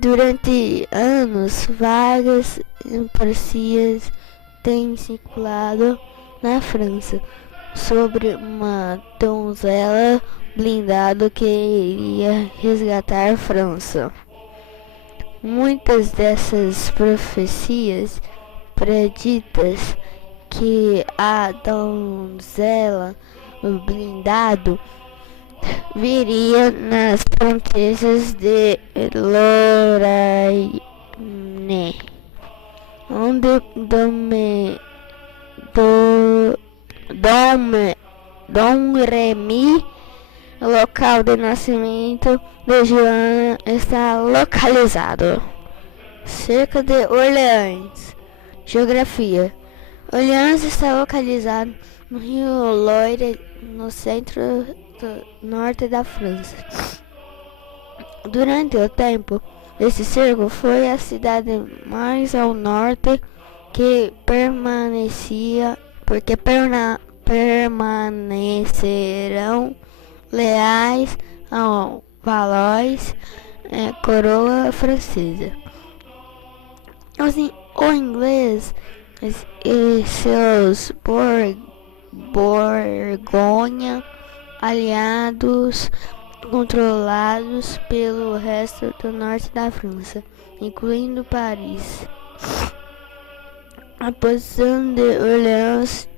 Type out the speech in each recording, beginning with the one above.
Durante anos, várias profecias têm circulado na França sobre uma donzela blindada que iria resgatar a França. Muitas dessas profecias preditas que a donzela blindado viria nas fronteiras de Lorraine, onde Dom Remy, local de nascimento de Joana, está localizado. Cerca de Orleans. Geografia. Orleans está localizado no rio Loire, no centro norte da França. Durante o tempo desse cerco, foi a cidade mais ao norte que permanecerão leais ao Valois, coroa francesa. O inglês e seus Borgonha aliados controlados pelo resto do norte da França, incluindo Paris. A posição de Orleans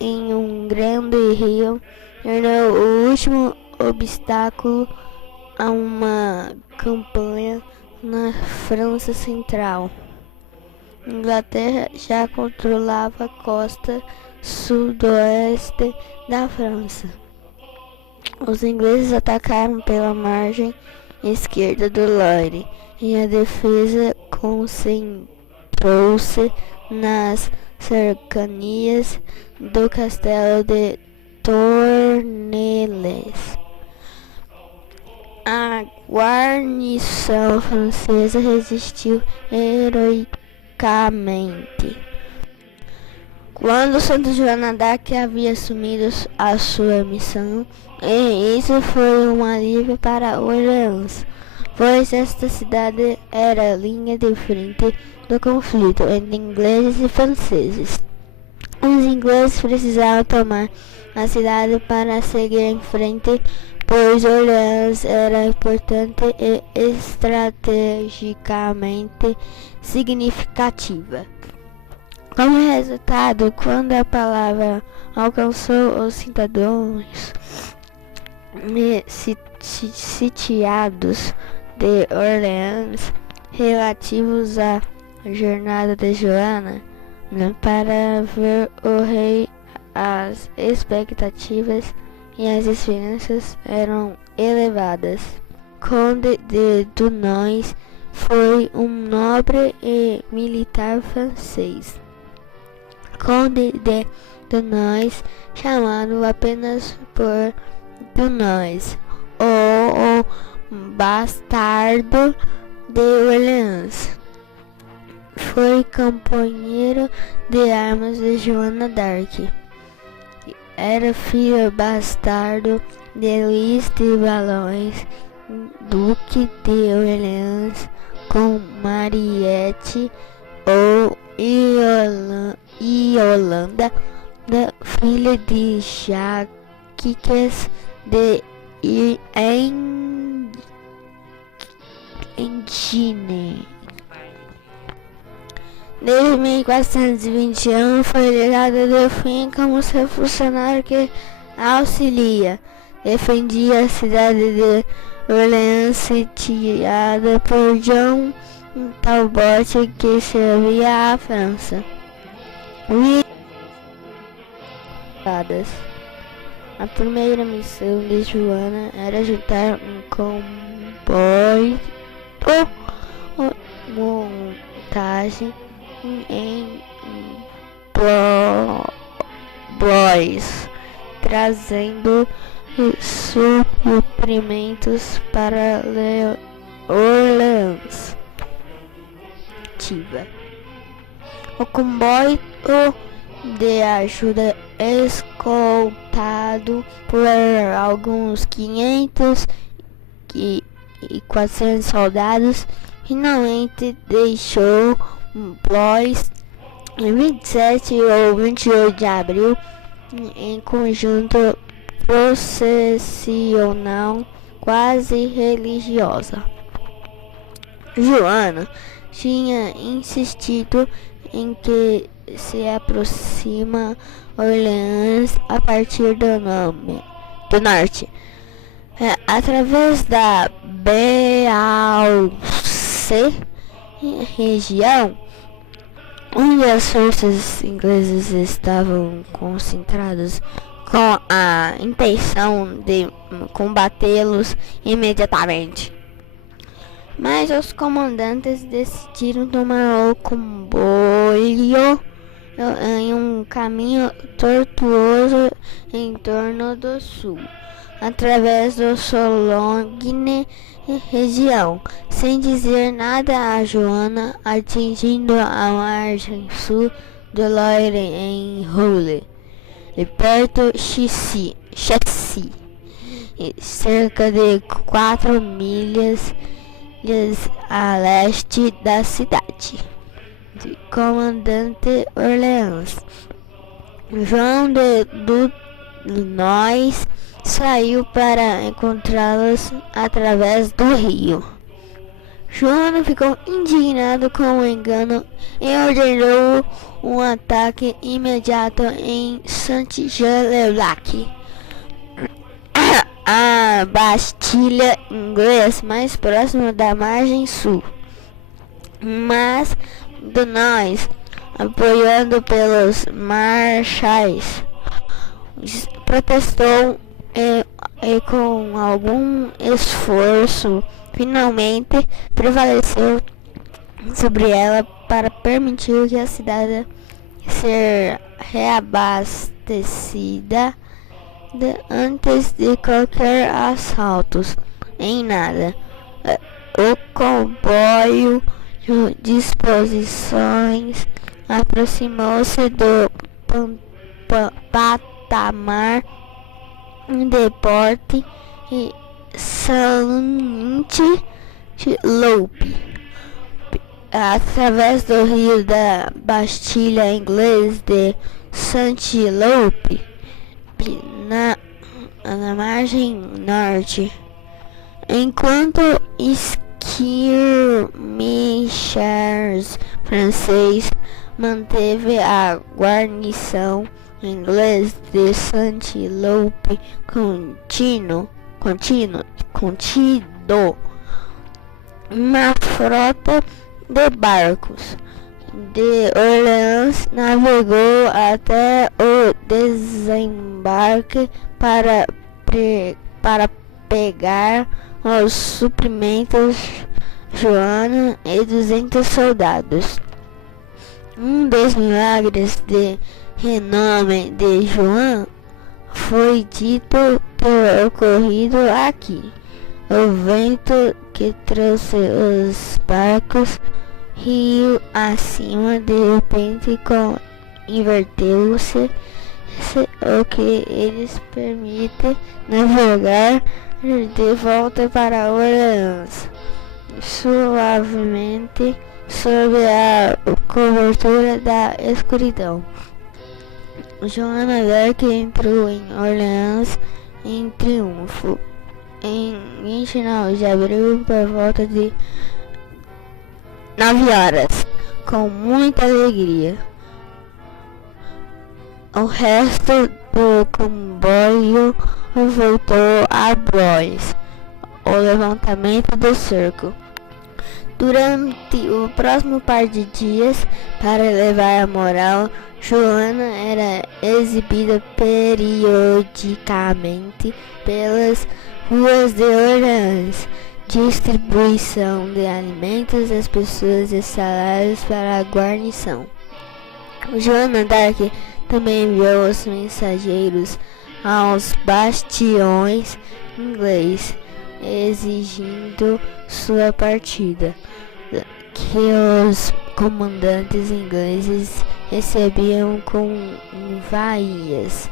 em um grande rio tornou o último obstáculo a uma campanha na França Central. Inglaterra já controlava a costa sudoeste da França. Os ingleses atacaram pela margem esquerda do Loire e a defesa concentrou-se nas cercanias do castelo de Tourneles. A guarnição francesa resistiu heroicamente. Quando Santa Joana d'Arc havia assumido a sua missão, e isso foi um alívio para Orleans, pois esta cidade era a linha de frente do conflito entre ingleses e franceses. Os ingleses precisavam tomar a cidade para seguir em frente, pois Orleans era importante e estrategicamente significativa. Como resultado, quando a palavra alcançou os cidadãos sitiados de Orleans relativos à jornada de Joana para ver o rei, as expectativas e as esperanças eram elevadas. Conde de Dunois foi um nobre e militar francês. Conde de Dunois, chamado apenas por Dunois, ou bastardo de Orleans, foi companheiro de armas de Joana d'Arc. Era filho bastardo de Luís de Valois, duque de Orleans, com Mariette ou Iolanda, filha de Jacques de Engine. Desde 1421 foi ligado ao Delfim como seu funcionário que auxilia. Defendia a cidade de Orleans sitiada por John Talbot, que servia à França. A primeira missão de Joana era juntar um comboio montagem em Blois, trazendo suprimentos para Orleans. O comboio de ajuda, escoltado por alguns 500 e 400 soldados, finalmente deixou Blois em 27 ou 28 de abril em conjunto processional quase religiosa. Joana tinha insistido em que se aproxima Orleans a partir do norte, através da Beauce região, onde as forças inglesas estavam concentradas com a intenção de combatê-los imediatamente. Mas os comandantes decidiram tomar o comboio em um caminho tortuoso em torno do sul, através do Sologne região, sem dizer nada a Joana, atingindo a margem sul do Loire em Roule, e perto Chessy, cerca de 4 milhas a leste da cidade de Comandante Orleans. João de Dunois saiu para encontrá-los através do rio. João ficou indignado com o engano e ordenou um ataque imediato em Saint-Jean-le-Lac, a Bastilha inglesa mais próxima da margem sul. Mas Dunois, apoiado pelos marchais, protestou e com algum esforço finalmente prevaleceu sobre ela para permitir que a cidade ser reabastecida antes de qualquer assalto. Em nada, o comboio de disposições aproximou-se do patamar de Porte e Saint-Loup, através do rio da Bastilha inglês de Saint-Loup, na margem norte, enquanto skirmishers francês manteve a guarnição inglês de Saint-Loup contido. Uma frota de barcos de Orleans navegou até o desembarque para pegar os suprimentos Joana e 200 soldados. Um dos milagres de renome de João foi dito ter ocorrido aqui. O vento que trouxe os barcos rio acima, de repente inverteu-se, o que eles permite navegar de volta para Orleans, suavemente sob a cobertura da escuridão. Joana d'Arc entrou em Orleans em triunfo em 29 de abril por volta de 9 horas, com muita alegria. O resto do comboio voltou a Blois, o levantamento do cerco. Durante o próximo par de dias, para elevar a moral, Joana era exibida periodicamente pelas ruas de Orleans, distribuição de alimentos às pessoas e salários para a guarnição. Joana d'Arc também enviou os mensageiros aos bastiões ingleses, exigindo sua partida, que os comandantes ingleses recebiam com vaias.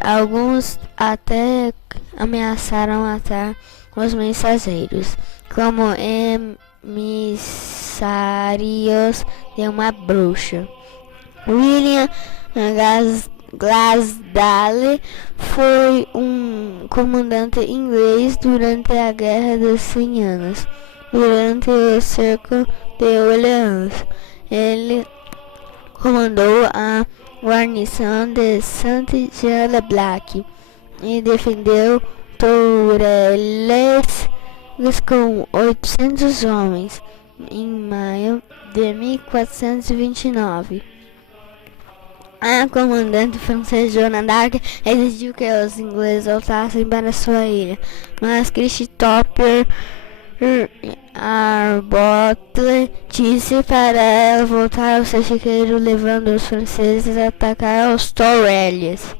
Alguns até ameaçaram matar os mensageiros, como emissários de uma bruxa. William Glasdale foi um comandante inglês durante a Guerra dos 100 Anos. Durante o cerco de Orleans, ele comandou a guarnição de Saint-Jean-le-Black e defendeu Tourelles com 800 homens em maio de 1429. A comandante francesa Joana d'Arc exigiu que os ingleses voltassem para sua ilha, mas Christopher Arbuthnot disse para ela voltar ao seu chiqueiro, levando os franceses a atacar os Tourelles.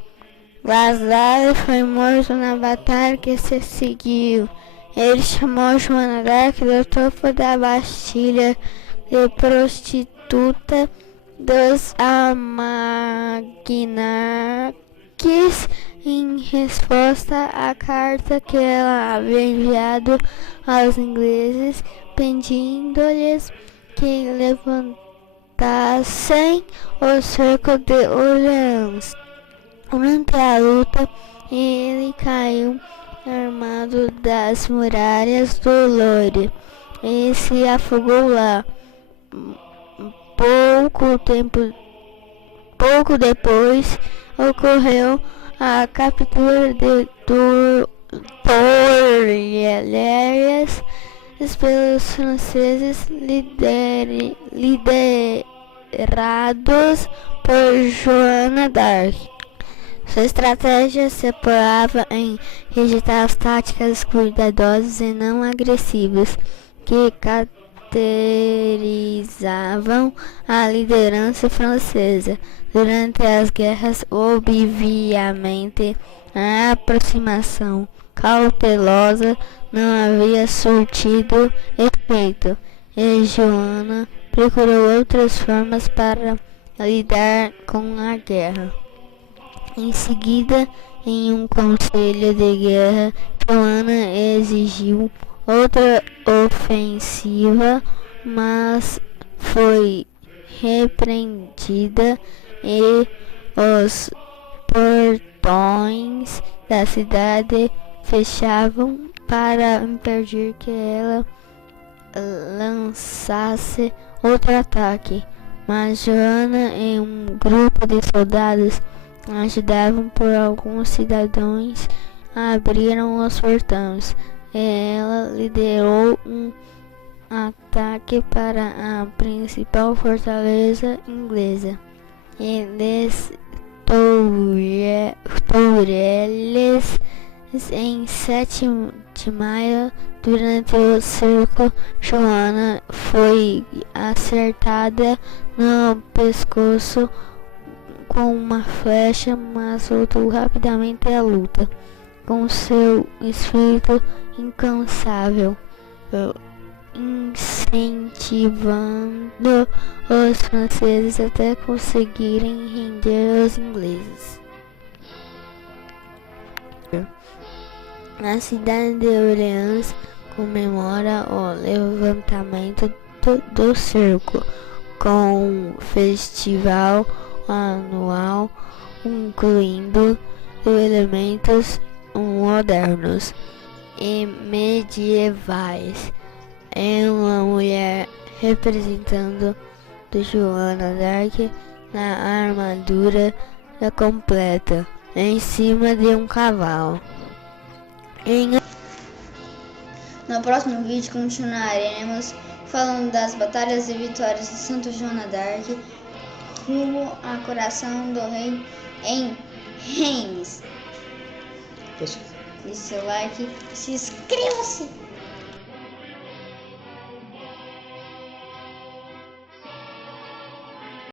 Glasdale foi morto na batalha que se seguiu. Ele chamou Joana d'Arc do topo da Bastilha de prostituta dos Armagnacs em resposta à carta que ela havia enviado aos ingleses, pedindo-lhes que levantassem o cerco de Orleans. Durante a luta, ele caiu armado das muralhas do Loire e se afogou lá. Pouco depois, ocorreu a captura de Tourelles pelos franceses, liderados por Joana d'Arc. Sua estratégia se apoiava em rejeitar as táticas cuidadosas e não agressivas que caracterizavam a liderança francesa. Durante as guerras, obviamente, a aproximação cautelosa não havia surtido efeito, e Joana procurou outras formas para lidar com a guerra. Em seguida, em um conselho de guerra, Joana exigiu outra ofensiva, mas foi repreendida e os portões da cidade fechavam para impedir que ela lançasse outro ataque. Mas Joana e um grupo de soldados ajudavam por alguns cidadãos abriram os portões e ela liderou um ataque para a principal fortaleza inglesa e Tourelles em 7 de maio. Durante o cerco, Joana foi acertada no pescoço com uma flecha, mas voltou rapidamente à luta, com seu espírito incansável, incentivando os franceses até conseguirem render os ingleses. A cidade de Orleans comemora o levantamento do cerco com um festival anual, incluindo elementos modernos e medievais. É uma mulher representando Joana d'Arc na armadura completa, em cima de um cavalo. No próximo vídeo continuaremos falando das batalhas e vitórias de Santa Joana d'Arc rumo ao coração do rei em Reims. Deixe seu like, se inscreva-se!